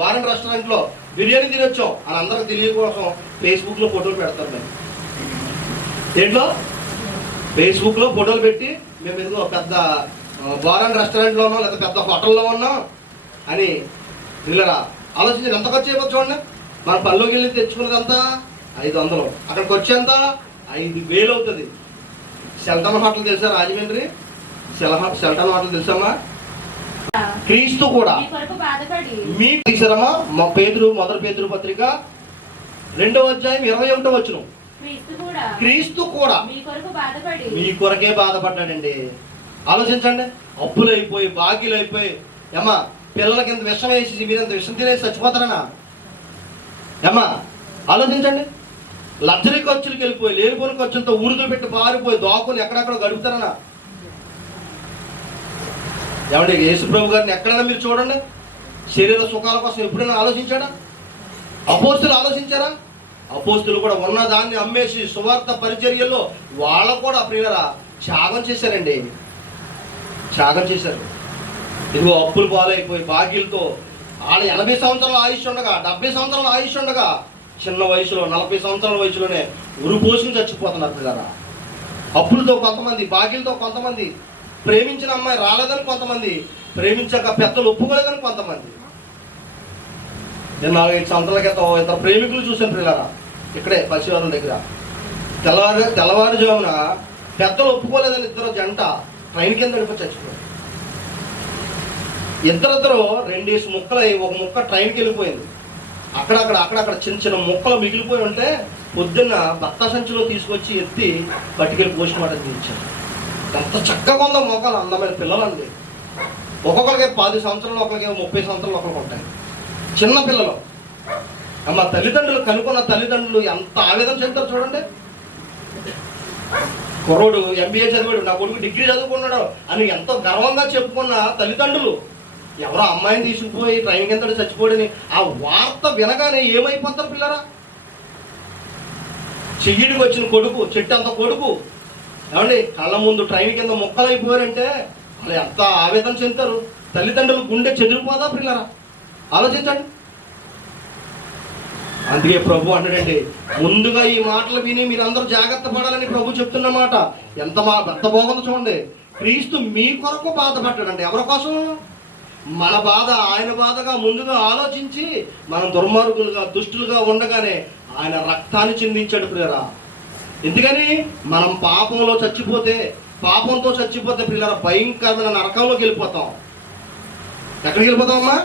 బారెంట్ రెస్టారెంట్లో బిర్యానీ తినొచ్చాం అని అందరికి తెలియ కోసం ఫేస్బుక్లో ఫోటోలు పెడతారు. మేము దేంట్లో? ఫేస్బుక్లో ఫోటోలు పెట్టి మేము ఇదిగో పెద్ద బారాన్ రెస్టారెంట్లో ఉన్నాం లేదా పెద్ద హోటల్లో ఉన్నాం అని పిల్లరా ఆలోచించి ఎంత ఖర్చు అయిపోతుంది చూడండి. మన పనిలోకి వెళ్ళి తెచ్చుకున్నదంతా 500, అక్కడికి వచ్చేంత 5,000 అవుతుంది. సెల్టన్ హోటల్ తెలుసా? రాజమండ్రి సెల్టన్ హోటల్ తెలుసమ్మా? క్రీస్తు కూడా మీ తీసారమ్మా. మా మొదటి పేతురు పత్రిక 2వ అధ్యాయం 21వ వచనం. క్రీస్తు కూడా మీ కొరకే బాధపడ్డాడండి. ఆలోచించండి. అప్పులు అయిపోయి బాకీలు అయిపోయి ఏమా పిల్లల కింద విషం వేసి మీరంత విషం తినేసి చచ్చిపోతారనా? ఏమా ఆలోచించండి. లగ్జరీ ఖర్చులకు వెళ్ళిపోయి లేనిపోని ఖర్చులతో ఊరితో పెట్టి పారిపోయి దాక్కుని ఎక్కడెక్కడ గడుపుతారనా? ఏమంటే యేసుప్రభు గారిని ఎక్కడైనా మీరు చూడండి శరీర సుఖాల కోసం ఎప్పుడైనా ఆలోచించాడా? అపోస్తులు ఆలోచించారా? అపోస్తులు కూడా ఉన్న దాన్ని అమ్మేసి సువార్త పరిచర్యల్లో వాళ్ళ కూడా ప్రియులరా త్యాగం చేశారండి. త్యాగం చేశారు. ఇదిగో అప్పులు పాలైపోయి బాకీలతో ఆడ 80 సంవత్సరాల ఆయుష్ ఉండగా 70 సంవత్సరాల ఆయుష్ ఉండగా చిన్న వయసులో 40 సంవత్సరాల వయసులోనే ఉరు పోసుకుని చచ్చిపోతున్నారు పిల్లరా. అప్పులతో కొంతమంది, బాకీలతో కొంతమంది, ప్రేమించిన అమ్మాయి రాలేదని కొంతమంది, ప్రేమించాక పెద్దలు ఒప్పుకోలేదని కొంతమంది. నేను 4-5 సంవత్సరాల క్రితం ఇద్దరు ప్రేమికులు చూశాను పిల్లరా ఇక్కడే పసివారం దగ్గర. తెల్లవారుజామున పెద్దలు ఒప్పుకోలేదని ఇద్దరు జంట ట్రైన్ కింద వెళ్ళిపోయి చచ్చిపోయారు. ఇద్దరిద్దరు 2 ముక్కలై ఒక ముక్క ట్రైన్కి వెళ్ళిపోయింది. అక్కడక్కడ చిన్న చిన్న ముక్కలు మిగిలిపోయి ఉంటే పొద్దున్న భర్త సంచిలో తీసుకొచ్చి ఎత్తి పట్టుకెళ్ళి పోస్ట్ మార్టం తీయించారు. ఎంత చక్కగా ఉందో మొక్కలు, అందమైన పిల్లలండి. ఒక్కొక్కరికి 10 సంవత్సరాలు, ఒకరికి 30 సంవత్సరాలు ఒకరికి ఉంటాయి. చిన్న పిల్లలు. అమ్మ తల్లిదండ్రులు కనుక్కున్న తల్లిదండ్రులు ఎంత ఆవేదన చెందుతారు చూడండి. కుర్రోడు MBA చదివాడు, నా కొడుకు డిగ్రీ చదువుకున్నాడు అని ఎంతో గర్వంగా చెప్పుకున్న తల్లిదండ్రులు ఎవరో అమ్మాయిని తీసుకుపోయి ట్రైన్ కింద చచ్చిపోడని ఆ వార్త వినగానే ఏమైపోతారు పిల్లరా? చెయ్యిడికి వచ్చిన కొడుకు, చెట్టు అంత కొడుకు ఏమండి కళ్ళ ముందు ట్రైన్ కింద ముక్కలైపోయారంటే వాళ్ళు ఎంత ఆవేదన చెందుతారు. తల్లిదండ్రులు గుండె చెదిరిపోదా పిల్లరా? ఆలోచించండి. అందుకే ప్రభు అంటాడండి, ముందుగా ఈ మాటలు విని మీరందరూ జాగ్రత్త పడాలని ప్రభు చెప్తున్నమాట. ఎంత బాగుంది చూడండి. క్రీస్తు మీ కొరకు బాధపడ్డాడండి. ఎవరి కోసం? మన బాధ ఆయన బాధగా ముందుగా ఆలోచించి మనం దుర్మార్గులుగా దుష్టులుగా ఉండగానే ఆయన రక్తాన్ని చిందించాడు ప్రియరా. ఎందుకని? మనం పాపంతో చచ్చిపోతే ప్రియరా భయంకరమైన నరకంలోకి వెళ్ళిపోతాం. ఎక్కడికి వెళ్ళిపోతామమ్మా?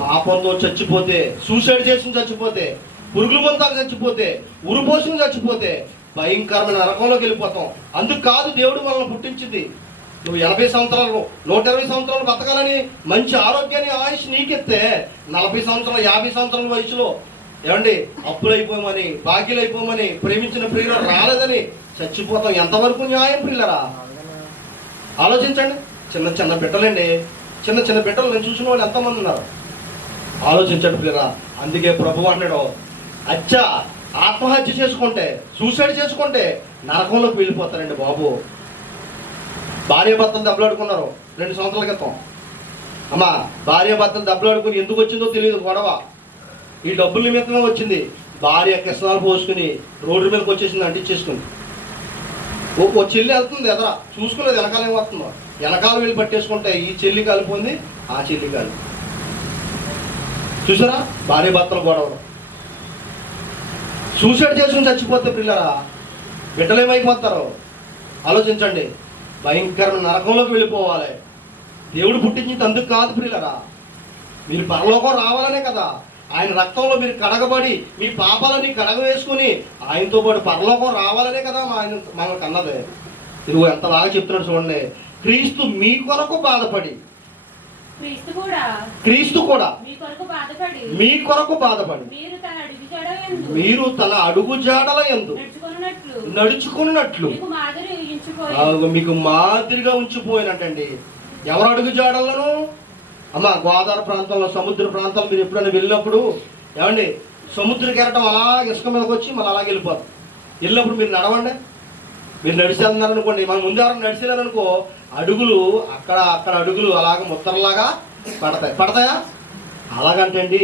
పాపంతో చచ్చిపోతే, సూసైడ్ చేసి చచ్చిపోతే, పురుగుల మంతాలు చచ్చిపోతే, ఉరుపోసుకుని చచ్చిపోతే భయంకరమైన నరకంలోకి వెళ్ళిపోతాం. అందుకు కాదు దేవుడు మనల్ని పుట్టించింది. నువ్వు 80 సంవత్సరాలు 120 సంవత్సరాలు బతకాలని మంచి ఆరోగ్యాన్ని ఆయుష్ నీకెత్తే 40 సంవత్సరాలు 50 సంవత్సరాల వయసులో ఏమండి అప్పులైపోమని, బాకీలైపోమని, ప్రేమించిన ప్రియులు రాలేదని చచ్చిపోతాం. ఎంతవరకు న్యాయం ప్రియులరా? ఆలోచించండి. చిన్న చిన్న బిడ్డలండి, చిన్న చిన్న బిడ్డలు నేను చూసిన వాళ్ళు ఎంతమంది ఉన్నారు? ఆలోచించండి ప్రియులరా. అందుకే ప్రభు అన్నాడు, అచ్చా ఆత్మహత్య చేసుకుంటే, సూసైడ్ చేసుకుంటే నరకంలోకి వెళ్ళిపోతారండి బాబు. భార్య భర్తలు దెబ్బలాడుకున్నారు 2 సంవత్సరాల క్రితం. అమ్మా భార్య భర్తలు దెబ్బలాడుకుని ఎందుకు వచ్చిందో తెలియదు గొడవ. ఈ డబ్బుల నిమిత్తమే వచ్చింది. భార్య కిసనాలు పోసుకుని రోడ్డు మీదకి వచ్చేసింది, అంటించేసుకుంది. ఓ చెల్లి వెళ్తుంది ఎదరా, చూసుకునేది వెనకాల ఏమవుతుందో. వెనకాల వెళ్ళి పట్టేసుకుంటే ఈ చెల్లి కాలిపోయింది, ఆ చెల్లి కాలి. చూసారా భార్య భర్తలు గొడవలు. సూసైడ్ చేసుకుని చచ్చిపోతే పిల్లరా బిడ్డలు ఏమైపోతారో ఆలోచించండి. భయంకరమైన నరకంలోకి వెళ్ళిపోవాలి. దేవుడు పుట్టించింది అందుకు కాదు ప్రియులరా, మీరు పరలోకం రావాలనే కదా. ఆయన రక్తంలో మీరు కడగబడి మీ పాపాలని కడగవేసుకుని ఆయనతో పాటు పరలోకం రావాలనే కదా ఆయన మనకు అన్నదే. ఇదిగో ఎంత బాగా చెప్తున్నాడు చూడండి. క్రీస్తు మీ కొరకు బాధపడి, క్రీస్తు కూడా మీ కొరకు బాధపడి మీరు తన అడుగు జాడల యందు నడుచుకున్నట్లు మీకు మాదిరిగా ఉంచిపోయినట్టండి. ఎవరు అడుగు జాడలను? అమ్మ గోదావరి ప్రాంతంలో, సముద్ర ప్రాంతాలు మీరు ఎప్పుడైనా వెళ్ళినప్పుడు ఏమండి సముద్ర కెరటం అలా ఇసుక మీదకి వచ్చి మళ్ళీ అలాగే వెళ్ళిపోతాం. వెళ్ళినప్పుడు మీరు నడవండి. మీరు నడిచేస్తున్నారనుకోండి, మన ముందు ఎవరైనా నడిచేయాలనుకో అడుగులు అక్కడ అడుగులు అలాగ ముత్తరలాగా పడతాయా? అలాగంటే అండి